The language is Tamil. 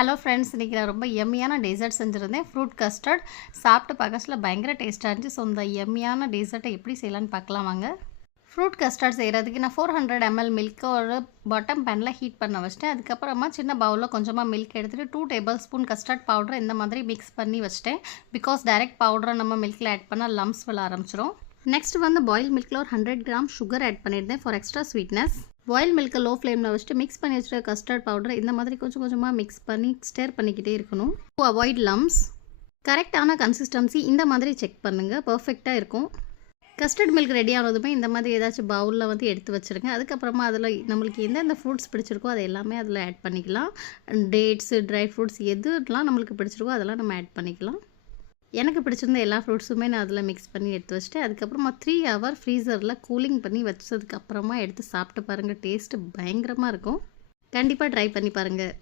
ஹலோ ஃப்ரெண்ட்ஸ், இன்றைக்கி நான் ரொம்ப எம்மியான டெசர்ட் செஞ்சுருந்தேன். ஃப்ரூட் கஸ்டர்ட் சாப்பிட்டு பார்க்கறதுல பயங்கர டேஸ்ட்டாக இருந்துச்சு. ஸோ இந்த எம்மியான டெசர்ட்டை எப்படி செய்யலான்னு பார்க்கலாம் வாங்க. ஃப்ரூட் கஸ்டர்ட் செய்கிறதுக்கு நான் 400 ml மில்க்கு ஒரு பாட்டம் பேனில் ஹீட் பண்ண வச்சிட்டேன். அதுக்கப்புறமா சின்ன பவுலில் கொஞ்சமாக மில்க் எடுத்துகிட்டு 2 டேபிள் ஸ்பூன் கஸ்டர்ட் பவுடர் இந்த மாதிரி மிக்ஸ் பண்ணி வச்சிட்டேன். பிகாஸ் டைரக்ட் பவுடரை நம்ம மில்கில் ஆட் பண்ணால் லம்ஸ் விழ ஆரம்பிச்சிடும். நெக்ஸ்ட் வந்து பாயில் மில்கில் ஒரு 100 கிராம் சுகர் ஆட் பண்ணியிருந்தேன் ஃபார் எக்ஸ்ட்ரா ஸ்வீட்னஸ். பாயில் மில்கை லோ ஃப்ளேமில் வச்சுட்டு மிக்ஸ் பண்ணி வச்சுட்டு கஸ்டர்ட் பவுடர் இந்த மாதிரி கொஞ்சம் கொஞ்சமாக மிக்ஸ் பண்ணி ஸ்டேர் பண்ணிக்கிட்டே இருக்கணும். To avoid lumps. கரெக்டான கன்சிஸ்டன்சி இந்த மாதிரி செக் பண்ணுங்கள், பர்ஃபெக்டாக இருக்கும். கஸ்டர்ட் மில்க் ரெடி ஆனதுமே இந்த மாதிரி ஏதாச்சும் பவுலில் வந்து எடுத்து வச்சுருங்க. அதுக்கப்புறமா அதில் நம்மளுக்கு எந்தெந்த ஃப்ரூட்ஸ் பிடிச்சிருக்கோ அதை எல்லாமே அதில் ஆட் பண்ணிக்கலாம். டேட்ஸு, ட்ரை ஃப்ரூட்ஸ் எதுலாம் நம்மளுக்கு பிடிச்சிருக்கோ அதெல்லாம் நம்ம ஆட் பண்ணிக்கலாம். எனக்கு பிடிச்சிருந்த எல்லா ஃப்ரூட்ஸுமே நான் அதில் மிக்ஸ் பண்ணி எடுத்து வச்சுட்டு அதுக்கப்புறமா 3 hour ஃப்ரீசரில் கூலிங் பண்ணி வச்சதுக்கப்புறமா எடுத்து சாப்பிட்டு பாருங்கள். டேஸ்ட்டு பயங்கரமாக இருக்கும். கண்டிப்பாக ட்ரை பண்ணி பாருங்கள்.